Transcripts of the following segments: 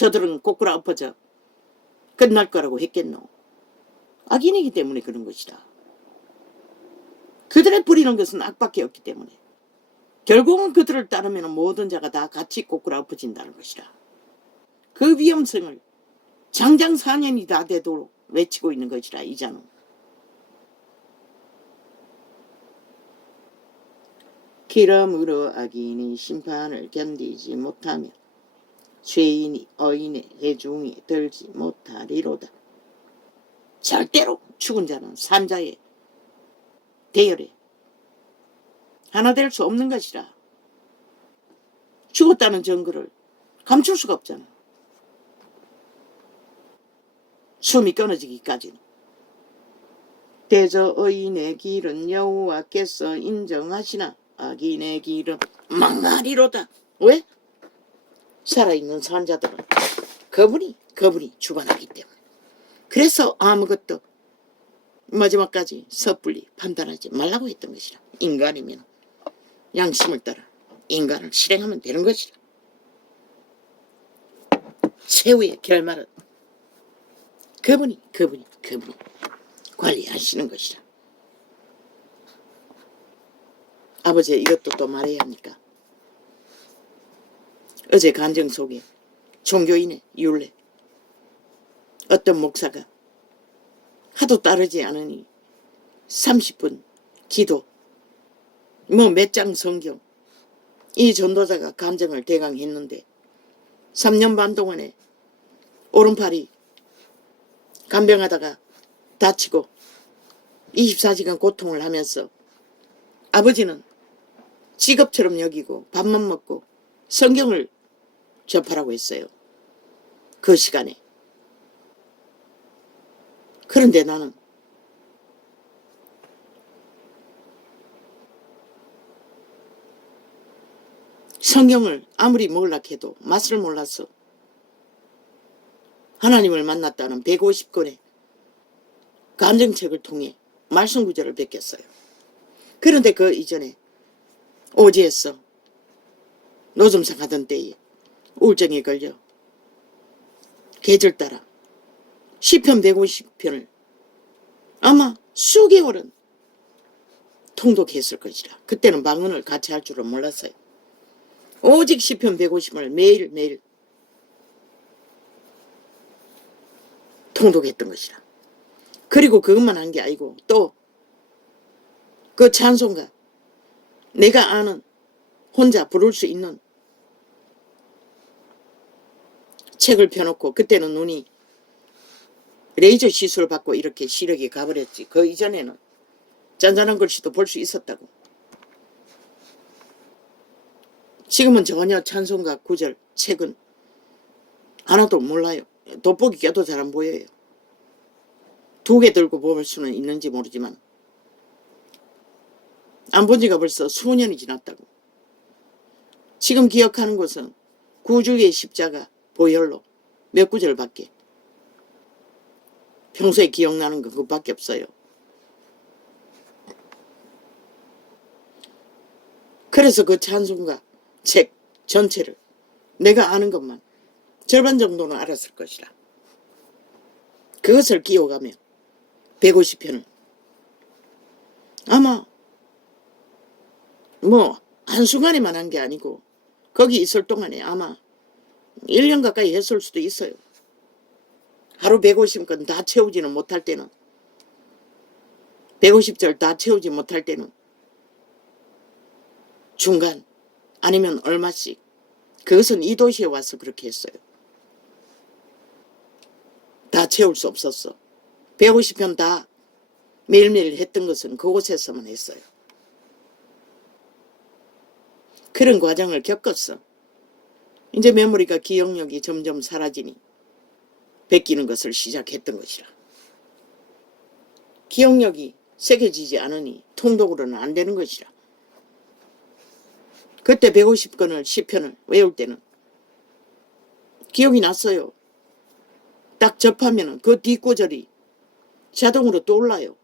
저들은 꼬꾸라 엎어져 끝날 거라고 했겠노? 악인이기 때문에 그런 것이다. 그들의 부리는 것은 악밖에 없기 때문에 결국은 그들을 따르면 모든 자가 다 같이 꼬꾸라 엎어진다는 것이다. 그 위험성을 장장 4년이 다 되도록 외치고 있는 것이라 이자는. 그러므로 악인이 심판을 견디지 못하며 죄인이 의인의 해중에 들지 못하리로다. 절대로 죽은 자는 산자의 대열에 하나 될 수 없는 것이라. 죽었다는 증거를 감출 수가 없잖아. 숨이 끊어지기까지는. 대저 의인의 길은 여호와께서 인정하시나 악인의 길은 망하리로다. 왜? 살아있는 산자들은 그분이 주관하기 때문에. 그래서 아무것도 마지막까지 섣불리 판단하지 말라고 했던 것이라. 인간이면 양심을 따라 인간을 실행하면 되는 것이라. 최후의 결말은 그분이 관리하시는 것이라. 아버지, 이것도 또 말해야 합니까? 어제 간증 속에 종교인의 율례, 어떤 목사가 하도 따르지 않으니 30분 기도, 몇 장 성경, 이 전도자가 간증을 대강했는데 3년 반 동안에 오른팔이 간병하다가 다치고 24시간 고통을 하면서 아버지는 직업처럼 여기고 밥만 먹고 성경을 접하라고 했어요. 그 시간에. 그런데 나는 성경을 아무리 먹으려고 해도 맛을 몰라서 하나님을 만났다는 150권의 간증책을 통해 말씀 구절을 베꼈어요. 그런데 그 이전에 오지에서 노점상 하던 때에 우울증에 걸려 계절 따라 시편 150편을 아마 수개월은 통독했을 것이라. 그때는 방언을 같이 할 줄은 몰랐어요. 오직 시편 150을 매일매일 통독했던 것이라. 그리고 그것만 한 게 아니고 또 그 찬송가, 내가 아는 혼자 부를 수 있는 책을 펴놓고, 그때는 눈이 레이저 시술을 받고 이렇게 시력이 가버렸지. 그 이전에는 잔잔한 글씨도 볼 수 있었다고. 지금은 전혀 찬송가 구절 책은 하나도 몰라요. 돋보기 껴도 잘 안 보여요. 2개 들고 볼 수는 있는지 모르지만 안 본 지가 벌써 수년이 지났다고. 지금 기억하는 것은 구주의 십자가 보혈로 몇 구절밖에, 평소에 기억나는 건 그것밖에 없어요. 그래서 그 찬송가 책 전체를 내가 아는 것만 절반 정도는 알았을 것이라. 그것을 기억하며 150편을 아마 한순간에만 한 게 아니고 거기 있을 동안에 아마 1년 가까이 했을 수도 있어요. 하루 150건 다 채우지는 못할 때는, 150절 다 채우지 못할 때는 중간 아니면 얼마씩, 그것은 이 도시에 와서 그렇게 했어요. 다 채울 수 없었어. 150편 다 매일매일 했던 것은 그곳에서만 했어요. 그런 과정을 겪었어. 이제 메모리가, 기억력이 점점 사라지니 베끼는 것을 시작했던 것이라. 기억력이 새겨지지 않으니 통독으로는 안 되는 것이라. 그때 150권을 시편을 외울 때는 기억이 났어요. 딱 접하면 그 뒷구절이 자동으로 떠올라요.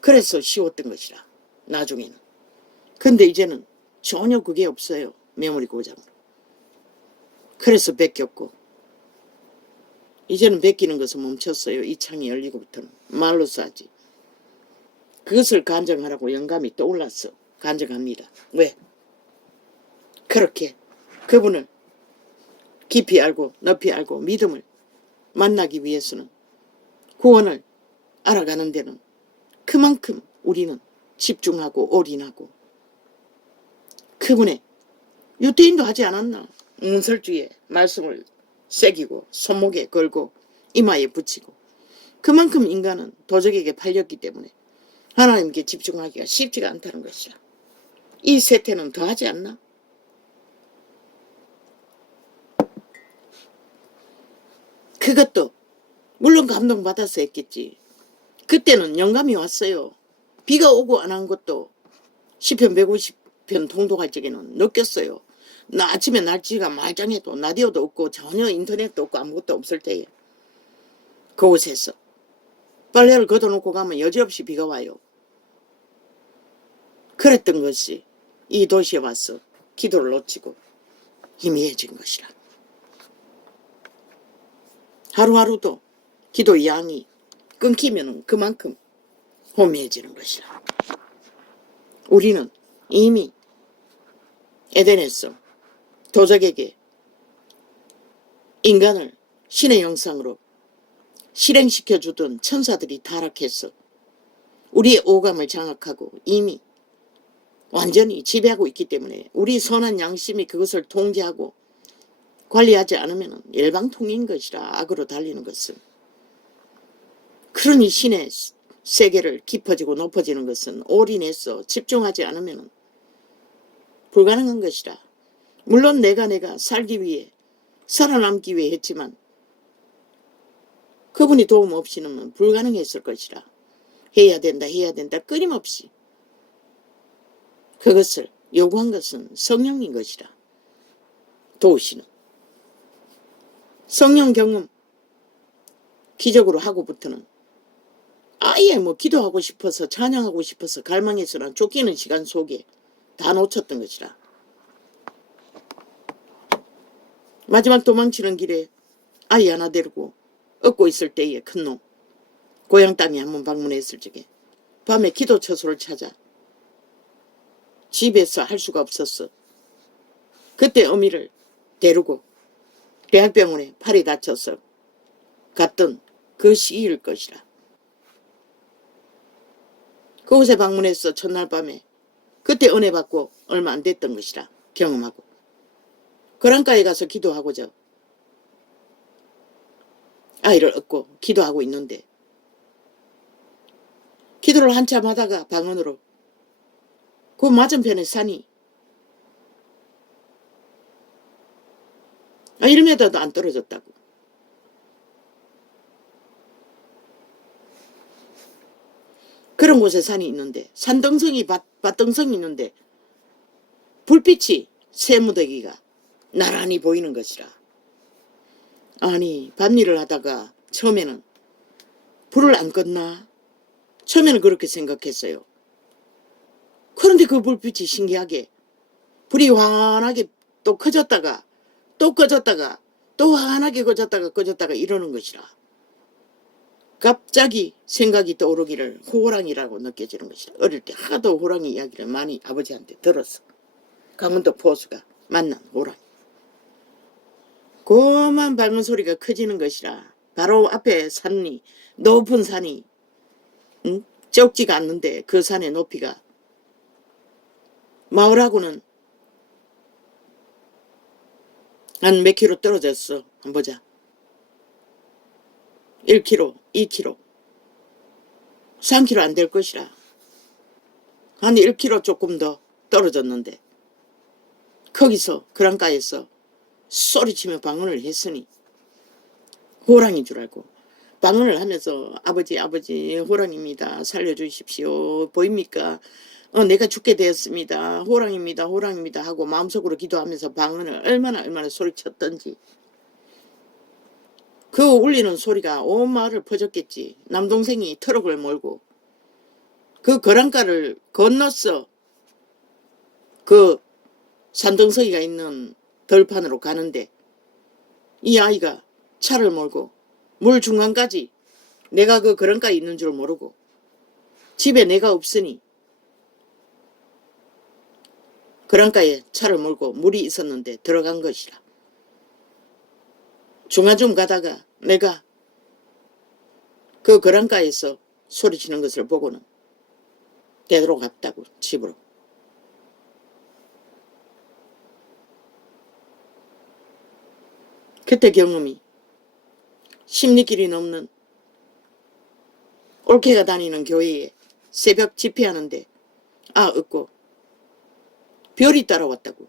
그래서 쉬웠던 것이라, 나중에는. 근데 이제는 전혀 그게 없어요. 메모리 고장으로. 그래서 뺏겼고 이제는 베끼는 것은 멈췄어요. 이 창이 열리고부터는. 말로 싸지. 그것을 간증하라고 영감이 떠올랐어. 간증합니다. 왜? 그렇게 그분을 깊이 알고 높이 알고 믿음을 만나기 위해서는 구원을 알아가는 데는 그만큼 우리는 집중하고 올인하고 그분의 유대인도 하지 않았나? 문설주에 말씀을 새기고 손목에 걸고 이마에 붙이고 그만큼 인간은 도적에게 팔렸기 때문에 하나님께 집중하기가 쉽지가 않다는 것이라. 이 세태는 더 하지 않나? 그것도 물론 감동받아서 했겠지. 그때는 영감이 왔어요. 비가 오고 안 한 것도 시편 150편 통독할 적에는 느꼈어요. 나 아침에 날씨가 말짱해도 라디오도 없고 전혀 인터넷도 없고 아무것도 없을 때에 그곳에서 빨래를 걷어놓고 가면 여지없이 비가 와요. 그랬던 것이 이 도시에 와서 기도를 놓치고 희미해진 것이라. 하루하루도 기도 양이 끊기면 그만큼 혼미해지는 것이라. 우리는 이미 에덴에서 도적에게 인간을 신의 형상으로 실행시켜주던 천사들이 타락해서 우리의 오감을 장악하고 이미 완전히 지배하고 있기 때문에 우리 선한 양심이 그것을 통제하고 관리하지 않으면 일방통행인 것이라. 악으로 달리는 것은. 그러니 신의 세계를 깊어지고 높아지는 것은 올인해서 집중하지 않으면 불가능한 것이라. 물론 내가 살기 위해 살아남기 위해 했지만 그분이 도움 없이는 불가능했을 것이라. 해야 된다 끊임없이 그것을 요구한 것은 성령인 것이라. 도우시는 성령 경험 기적으로 하고부터는 아예 기도하고 싶어서 찬양하고 싶어서 갈망해서는 쫓기는 시간 속에 다 놓쳤던 것이라. 마지막 도망치는 길에 아이 하나 데리고 얻고 있을 때에 큰 놈 고향 땅에 한번 방문했을 적에 밤에 기도 처소를 찾아 집에서 할 수가 없었어. 그때 어미를 데리고 대학병원에 팔이 다쳐서 갔던 그 시기일 것이라. 그곳에 방문해서 첫날 밤에 그때 은혜 받고 얼마 안 됐던 것이라 경험하고 거랑가에 가서 기도하고자 아이를 얻고 기도하고 있는데 기도를 한참 하다가 방언으로 그 맞은편에 산이 이름에도 안 떨어졌다고. 그런 곳에 산이 있는데 산등성이 밭등성이 있는데 불빛이 새무더기가 나란히 보이는 것이라. 아니 밭일을 하다가 처음에는 불을 안 껐나? 처음에는 그렇게 생각했어요. 그런데 그 불빛이 신기하게 불이 환하게 또 커졌다가 또 꺼졌다가 또 환하게 꺼졌다가 이러는 것이라. 갑자기 생각이 떠오르기를 호랑이라고 느껴지는 것이라. 어릴 때 하도 호랑이 이야기를 많이 아버지한테 들었어. 강원도 포수가 만난 호랑이. 고만 밝은 소리가 커지는 것이라. 바로 앞에 산이 높은 산이 적지가 않는데 그 산의 높이가 마을하고는 한 몇 킬로 떨어졌어. 한번 보자. 1km, 2km, 3km 안 될 것이라. 한 1km 조금 더 떨어졌는데 거기서 그랑가에서 소리치며 방언을 했으니 호랑이인 줄 알고 방언을 하면서 아버지 호랑이입니다. 살려주십시오. 보입니까? 내가 죽게 되었습니다. 호랑이입니다. 하고 마음속으로 기도하면서 방언을 얼마나 소리쳤던지 그 울리는 소리가 온 마을을 퍼졌겠지. 남동생이 트럭을 몰고 그 거랑가를 건넜어. 그 산등성이가 있는 들판으로 가는데 이 아이가 차를 몰고 물 중간까지 내가 그 그런가에 있는 줄 모르고 집에 내가 없으니 그런가에 차를 몰고 물이 있었는데 들어간 것이라. 중간쯤 가다가 내가 그 그런가에서 소리치는 것을 보고는 되돌아갔다고 집으로. 그때 경험이 십리길이 넘는 올케가 다니는 교회에 새벽 집회하는데 없고 별이 따라왔다고.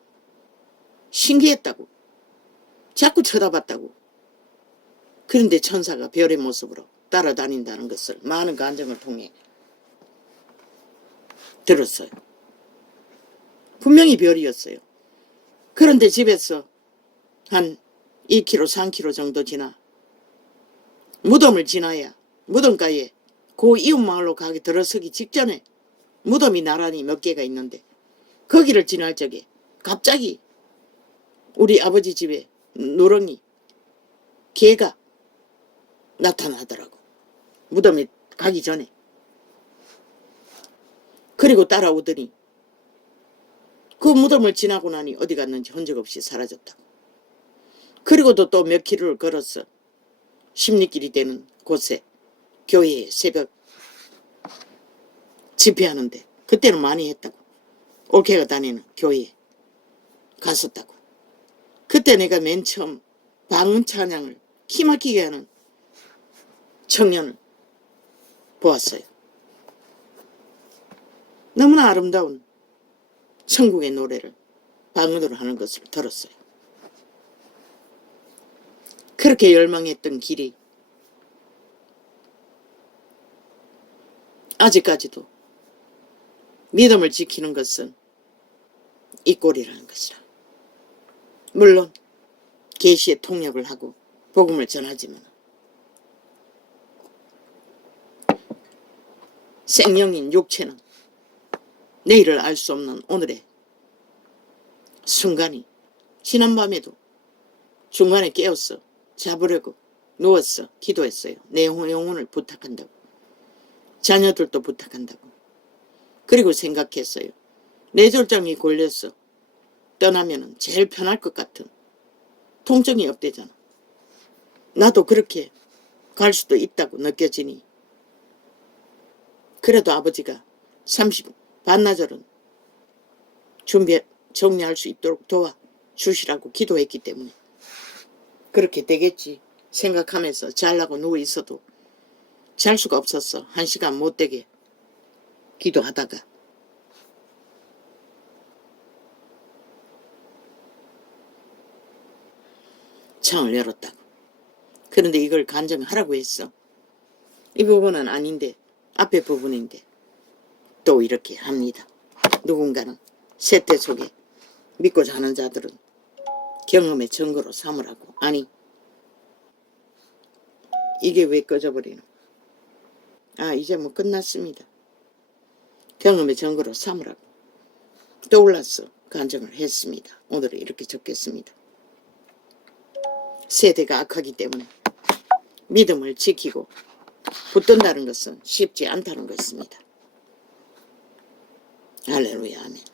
신기했다고. 자꾸 쳐다봤다고. 그런데 천사가 별의 모습으로 따라다닌다는 것을 많은 간증을 통해 들었어요. 분명히 별이었어요. 그런데 집에서 한 2km, 3km 정도 지나 무덤을 지나야 무덤가에 그 이웃마을로 가게 들어서기 직전에 무덤이 나란히 몇 개가 있는데 거기를 지날 적에 갑자기 우리 아버지 집에 누렁이 개가 나타나더라고. 무덤에 가기 전에. 그리고 따라오더니 그 무덤을 지나고 나니 어디 갔는지 흔적 없이 사라졌다고. 그리고도 또 몇 킬로를 걸어서 십리길이 되는 곳에 교회에 새벽 집회하는데 그때는 많이 했다고. 올케가 다니는 교회에 갔었다고. 그때 내가 맨 처음 방언 찬양을 키막히게 하는 청년을 보았어요. 너무나 아름다운 천국의 노래를 방언으로 하는 것을 들었어요. 그렇게 열망했던 길이 아직까지도 믿음을 지키는 것은 이 꼴이라는 것이라. 물론 계시의 통역을 하고 복음을 전하지만 생명인 육체는 내일을 알 수 없는 오늘의 순간이 지난밤에도 중간에 깨었어 잡으려고 누웠어 기도했어요. 내 영혼을 부탁한다고. 자녀들도 부탁한다고. 그리고 생각했어요. 뇌졸중이 걸려서 떠나면 제일 편할 것 같은 통증이 없대잖아. 나도 그렇게 갈 수도 있다고 느껴지니 그래도 아버지가 30 반나절은 정리할 수 있도록 도와주시라고 기도했기 때문에 그렇게 되겠지 생각하면서 자려고 누워 있어도 잘 수가 없었어. 1시간 못 되게 기도하다가 창을 열었다고. 그런데 이걸 간증하라고 했어. 이 부분은 아닌데 앞에 부분인데 또 이렇게 합니다. 누군가는 세태 속에 믿고 자는 자들은 경험의 증거로 삼으라고. 아니 이게 왜 꺼져버리노? 이제 뭐 끝났습니다. 경험의 증거로 삼으라고 떠올랐어. 간증을 했습니다. 오늘은 이렇게 적겠습니다. 세대가 악하기 때문에 믿음을 지키고 붙든다는 것은 쉽지 않다는 것입니다. 할렐루야 아멘.